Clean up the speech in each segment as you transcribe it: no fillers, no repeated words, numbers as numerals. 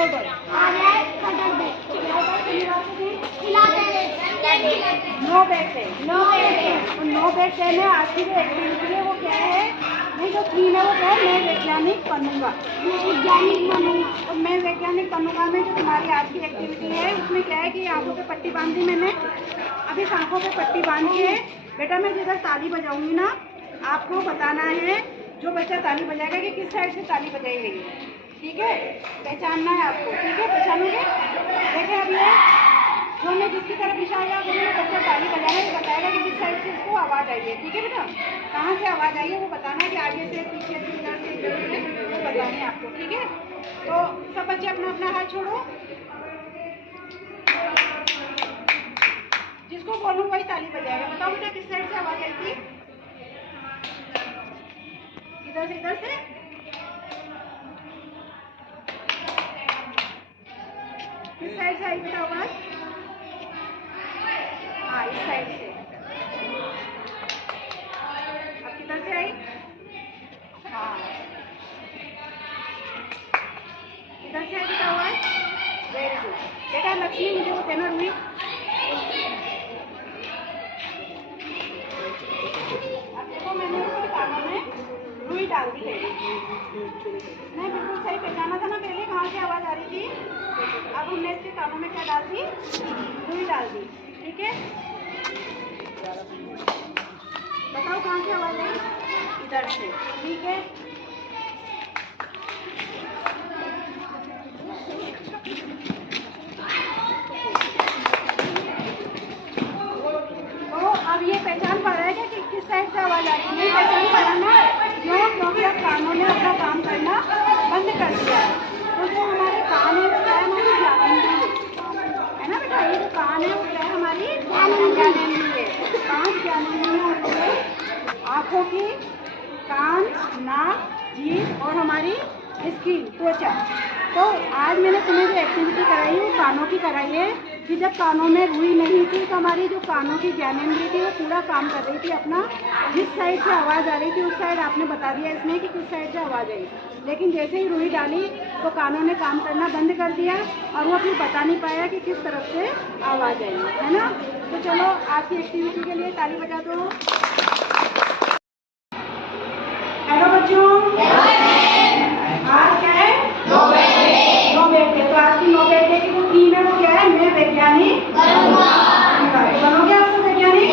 बरोबर। नो बैठे और नो बैठे में आज की जो एक्टिविटी है वो क्या है, नहीं जो थीम है वो क्या है, मैं वैज्ञानिक बनूंगा। और मैं वैज्ञानिक बनूंगा में जो तुम्हारी आज की एक्टिविटी है उसमें क्या है कि आंखों पे पट्टी बांध दी मैंने। अभी आंखों पे पट्टी बांध के बेटा मैं जिधर ताली बजाऊंगी ना, आपको बताना है जो बच्चा ताली बजाएगा कि किस साइड से ताली बजाई गई है, ठीक है, पहचानना है आपको, ठीक है, पहचानोगे। देखें अब ये जो मैं जिसकी तरफ इशारा वो बच्चा ताली बजाना ये बताएगा कि किस साइड से उसको आवाज़ आई है, ठीक है बेटा, कहाँ से आवाज़ आई है वो बताना है कि आगे से पीछे से इधर से वो बताना है आपको, ठीक है। तो सब बच्चे अपना अपना हाथ छोड़ो, जिसको बोलूँ वही ताली बजाएगा। बताओ बेटा किस साइड से आवाज़ आई थी, इधर से, इधर से, किस साइड से आई बेटा आवाज़, हाँ इस साइड से। अब किधर से आई, हाँ इधर से आई बेटा आवाज़, वेरी गुड बेटा। लक्ष्मी मुझे वो देना रुई, अब देखो मैंने उसके कानों में रुई डाल दी है, नहीं बिल्कुल सही पहचाना था ना पहले कहाँ से आवाज़ आ रही थी। अब हमने इसके कानों में क्या डाल दी, रुई डाल दी, ठीक है। बताओ कहाँ से आवाज़ आई, इधर से, ठीक है। तो अब ये पहचान पा रहा है कि किस साइड से आवाज़ आ रही है, पहचान पा रहा ना, क्यों, क्योंकि अब कानों ने अपना काम करना बंद कर दिया है। तो जो हमारे कान है वो क्या है, हमारी ज्ञानेंद्रिय है ना बेटा, ये जो कान है वो क्या है, हमारी ज्ञानेंद्रिय है। 5 ज्ञानेंद्रिय होती है, आँखों की, कान, नाक, जीभ और हमारी स्किन, त्वचा। तो आज मैंने तुम्हें जो एक्टिविटी कराई है वो कानों की कराई है कि जब कानों में रुई नहीं थी तो हमारी जो कानों की ज्ञानेंद्रिय थी वो पूरा काम कर रही थी अपना, जिस साइड से आवाज़ आ रही थी उस साइड आपने बता दिया इसमें कि किस साइड से आवाज़ आई। लेकिन जैसे ही रुई डाली तो कानों ने काम करना बंद कर दिया और वो अपनी बता नहीं पाया कि किस तरफ से आवाज़ आई, है ना। तो चलो आज की एक्टिविटी के लिए ताली बजा दो। हेलो बच्चों, आज क्या है, नो बैठे। तो आज की नो बैठे की जो थीम है वो क्या है, मैं वैज्ञानिक बनूंगा। बनोगे आप सब वैज्ञानिक,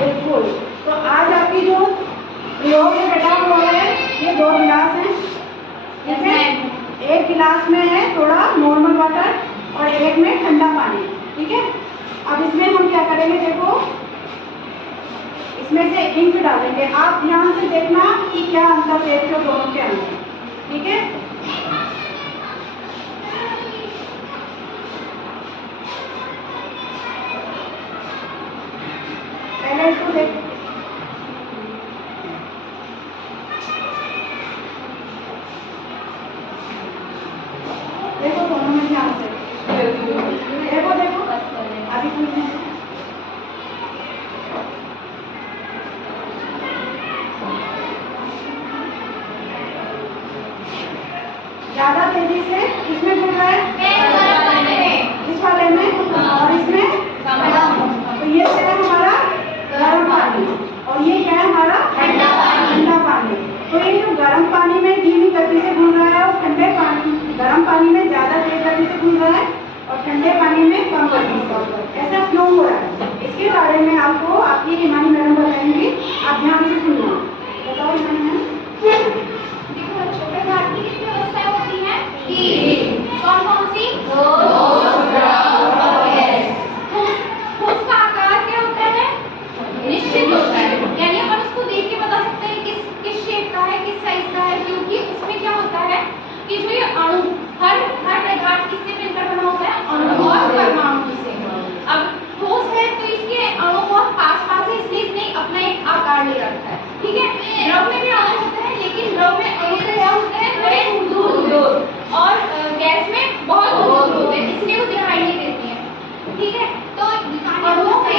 बिल्कुल। तो आज आपकी जो प्रयोग है बेटा वो है, ये 2 गिलास हैं, ठीक है। एक गिलास में है थोड़ा नॉर्मल वाटर और एक में ठंडा पानी, ठीक है। अब इसमें हम क्या करेंगे, देखो इसमें से इंक डालेंगे, आप ध्यान से देखना कि क्या अंतर देखते हो दोनों के अंदर, ठीक है। पहले इसको देखो, देखो दोनों में ध्यान से देखो, देखो अभी कुछ ज्यादा तेजी से इसमें घूम रहा है, इस वाले में, और इसमें, तो ये क्या है हमारा गर्म पानी और ये क्या है हमारा ठंडा पानी। तो ये जो गर्म पानी में धीमी गति से घूम रहा है और ठंडे पानी, गर्म पानी में ज्यादा तेज गति से घूम रहा है और ठंडे पानी में कम गति से, ऐसा क्यों हो रहा है इसके बारे में आपको आपकी हिमानी मैडम बताएंगी, आप ध्यान से सुनिए। बताओ हिमानी मैडम। कौन कौन सी, ठोस का आकार क्या होता है, निश्चित होता है, यानी अपन उसको देख के बता सकते हैं किस शेप का है, किस साइज का है, क्योंकि उसमें क्या होता है कि जो ये अणु, हर पदार्थ किससे मिलकर बना होता है, अणु और परमाणु से। अब ठोस है तो इसके अणु बहुत पास है, इसलिए इसने अपना एक आकार ले रखा है, ठीक है। द्रव में भी अणु होते हैं, लेकिन द्रव में अणु क्या होते हैं, बड़े दूर, और गैस में बहुत दूर होते हैं, इसलिए वो दिखाई नहीं देती है, ठीक है। तो अणुओं के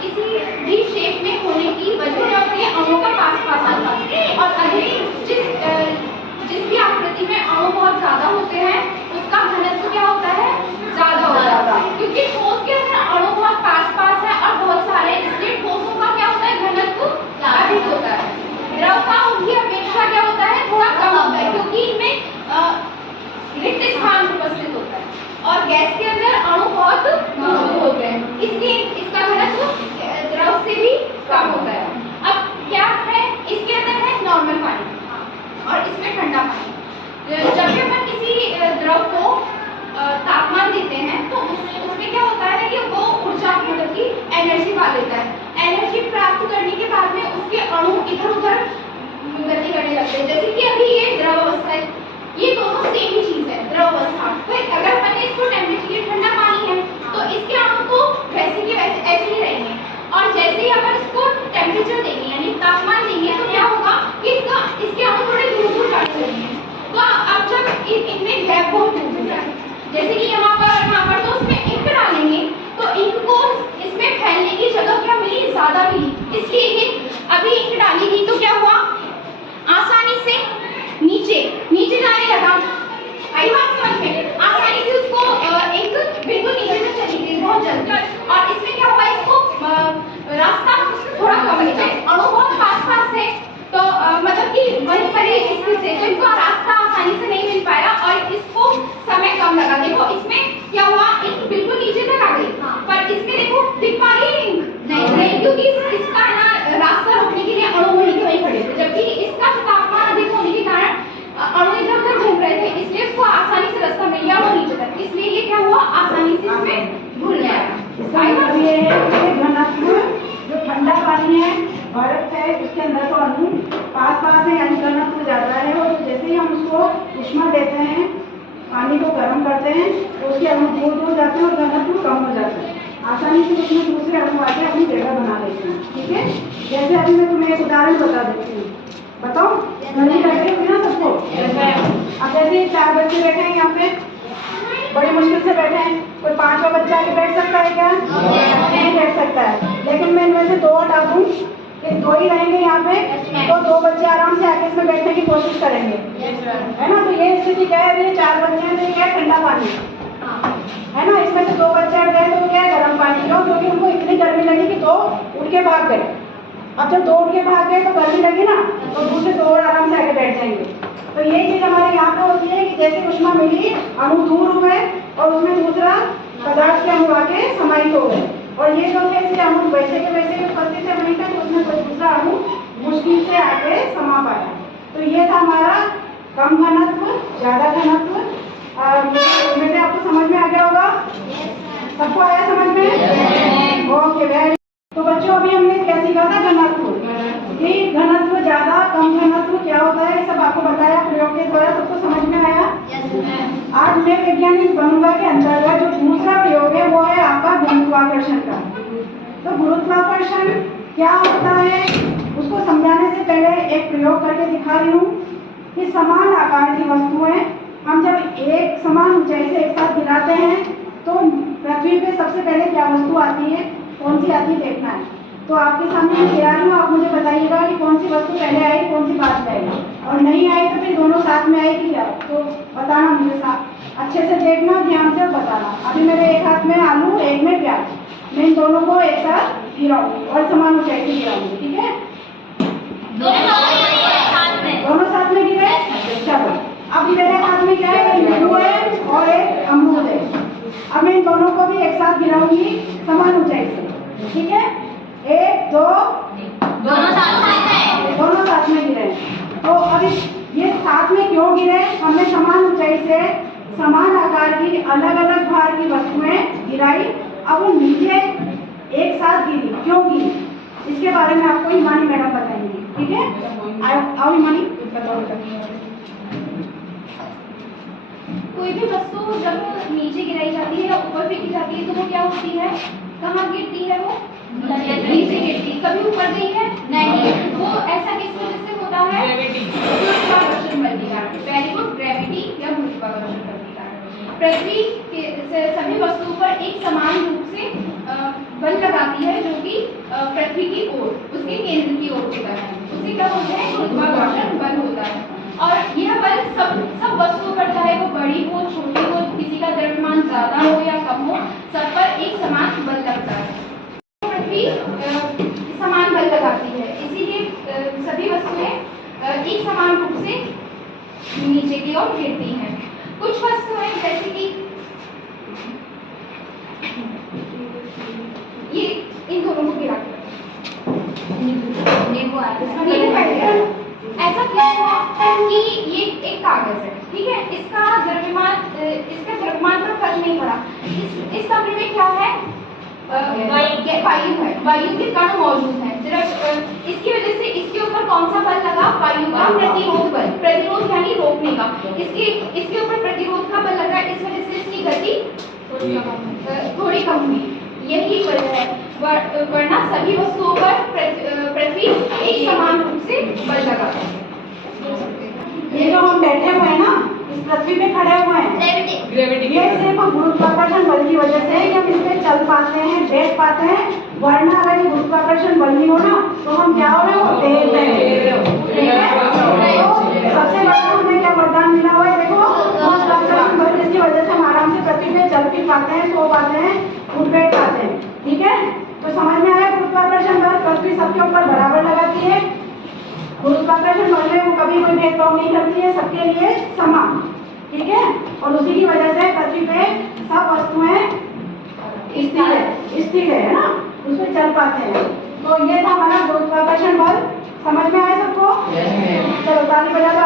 किसी भी शेप में होने की वजह क्या होती है, अणुओं का पास आता है और अधिक जिस भी आकृति में क्या हुआ, आसानी से नीचे नीचे जाने लगा। आई बात समझ में, आसानी से उसको एक बिल्कुल नीचे से चली गई बहुत जल्दी। और इसमें क्या हुआ, इसको रास्ता थोड़ा कम है, अणु बहुत पास पास थे, तो मतलब कि वहीं पर ही स्थित थे, तो इनको रास्ता आसानी से नहीं मिल पाया और इसको समय कम लगा। देखो इसमें क्या हुआ, एक बिल्कुल नीचे तक आ गई, पर इसमें देखो दिख पा रही नहीं, क्योंकि इसका ना रास्ता रोकने के लिए अणु वहीं के वहीं खड़े थे, जबकि इसका तापमान अधिक होने के कारण अणु इधर उधर घूम रहे थे, इसलिए उसको आसानी से रास्ता मिल गया वो नीचे तक, इसलिए ये क्या हुआ, आसानी से इसमें घुल गया। ये घनत्व जो ठंडा पानी है, बर्फ है, उसके अंदर तो अणु पास पास है, यानी घनत्व ज्यादा है, और जैसे ही हम उसको उष्मा देते हैं, पानी को गर्म करते हैं, तो उसके अणु दूर दूर जाते हैं और घनत्व कम हो जाता है, आसानी से उसमें दूसरे अणु आके अपनी जगह बना लेते हैं। ठीक है, जैसे अभी मैं तुम्हें एक उदाहरण बता देती हूँ, बताओ, नदी बैठे हुए ना सबको, अब जैसे 4 बच्चे बैठे हैं यहाँ पे, बड़ी मुश्किल से बैठे हैं, कोई 5वां बच्चा आके बैठ सकता है क्या? नहीं बैठ सकता है, लेकिन मैं इनमें से 2 हटा दूं, 2 ही रहेंगे यहाँ पे, तो 2 बच्चे आराम से आके इसमें बैठने की कोशिश करेंगे, है ना। तो ये स्थिति क्या है, ये 4 बच्चे हैं, तो ये क्या है, ठंडा पानी है ना, इसमें से 2 बच्चे हट गए तो क्या है, गर्म पानी, क्योंकि उनको इतनी गर्मी लगी कि 2 उठ के भाग गए। अब जब 2 उठ के भाग गए तो गर्मी लगी ना, तो दूसरे 2 और आराम से आके बैठ जाएंगे। तो यही चीज हमारे यहाँ पे होती है कि जैसे उष्मा मिली, अणु दूर हुए और उसमें दूसरा पदार्थ के अणु आके समाहित हो गए, और ये जो थे इसके अणु वैसे के वैसे उपस्थित है वहीं तक, उसमें कोई दूसरा अणु मुश्किल से आके समा पाया। तो ये था हमारा कम घनत्व, ज्यादा घनत्व। मेरे आपको समझ में आ गया होगा, सबको आया समझ में? Okay, very. तो बच्चों अभी हमने क्या सीखा था, घनत्व, कि घनत्व ज्यादा कम घनत्व क्या होता है, ये सब आपको बताया प्रयोग के द्वारा, सबको समझ में आया? आज मैं वैज्ञानिक बनूंगा के अंतर्गत जो दूसरा प्रयोग है वो है आपका गुरुत्वाकर्षण का। तो गुरुत्वाकर्षण क्या होता है उसको समझाने से पहले एक प्रयोग करके दिखा रही हूँ कि समान आकार की वस्तुएं हम जब एक समान ऊंचाई से एक साथ गिराते हैं तो पृथ्वी पे सबसे पहले क्या वस्तु आती है, कौन सी आती है देखना है। तो आपके सामने मैं गिरा रही हूँ, आप मुझे बताइएगा कि कौन सी वस्तु पहले आई, कौन सी बाद में आएगी, और नहीं आई तो फिर दोनों साथ में आएगी क्या, तो बताना मुझे साथ, अच्छे से देखना, ध्यान से बताना। अभी मेरे एक हाथ में आलू, एक में प्याज, मैं इन दोनों को एक साथ गिराऊंगी और समान ऊंचाई से गिराऊंगी, ठीक है? दोनों साथ में गिरे, चलो। अब मेरे हाथ में क्या है, नींबू है और एक अमरूद है। अब मैं इन दोनों को भी एक साथ गिराऊंगी समान ऊंचाई से, ठीक है? 1 2 दोनों साथ में गिरे। तो अभी ये साथ में क्यों गिरे, हमने समान ऊंचाई से समान आकार की अलग अलग भार की वस्तुएं गिराई, अब वो नीचे एक साथ गिरी, क्यों गिरी, इसके बारे में आपको हिमानी मैडम बताएंगी, ठीक है? आओ हिमानी, कोई भी वस्तु जब नीचे गिराई जाती है या ऊपर फेंकी जाती है तो वो क्या होती है, कहाँ गिरती है, वो नीचे गिरती है, कभी ऊपर गई है नहीं, वो ऐसा किस वजह से होता है, गुरुत्वाकर्षण बल के कारण। वेरी गुड, ग्रेविटी या गुरुत्वाकर्षण बल के कारण पृथ्वी के सभी वस्तुओं पर एक समान रूप से बल लगाती है, जो कि पृथ्वी की ओर, उसके केंद्र की ओर होता है, उसे क्या बोलते हैं, गुरुत्वाकर्षण बल होता है। और यह बल सब वस्तुओं पर, चाहे वो बड़ी हो छोटी हो, किसी का द्रव्यमान ज्यादा हो या कम हो, सब पर एक समान बल लगता है। पृथ्वी समान बल लगाती है, इसीलिए सभी वस्तुएं एक समान रूप से नीचे की ओर गिरती हैं। कुछ वस्तुएं जैसे कि ये, इन दोनों को गिरा ऐसा क्या हुआ कि ये एक कागज है, ठीक है, इसका द्रव्यमान पर फर्क नहीं पड़ा, इस कमरे में क्या है, वायु है, वायु के कण मौजूद है, इसकी वजह से इसके ऊपर कौन सा बल लगा, वायु का प्रतिरोध बल, प्रतिरोध यानी रोकने का, इसके ऊपर प्रतिरोध का बल लगा, इस वजह से इसकी गति थोड़ी कम हुई, यही वजह है, वरना सभी वस्तुओं पर पृथ्वी एक समान रूप से बल लगा है। ये जो हम बैठे हुए हैं ना, इस पृथ्वी पे खड़े हुए हैं, ये सिर्फ गुरुत्वाकर्षण बल की वजह से हम इस पे चल पाते हैं, बैठ पाते हैं, वरना अगर ये गुरुत्वाकर्षण बल नहीं हो ना तो हम क्या हो रहे हो, वो कभी कोई भेदभाव नहीं करती है, सबके लिए समान, ठीक है। और उसी की वजह से पृथ्वी पे सब वस्तुएं स्थिर है ना, उसमें चल पाते हैं। तो ये था हमारा गुरुत्वाकर्षण बल। समझ में आया सबको? चलो ताली बजा दो।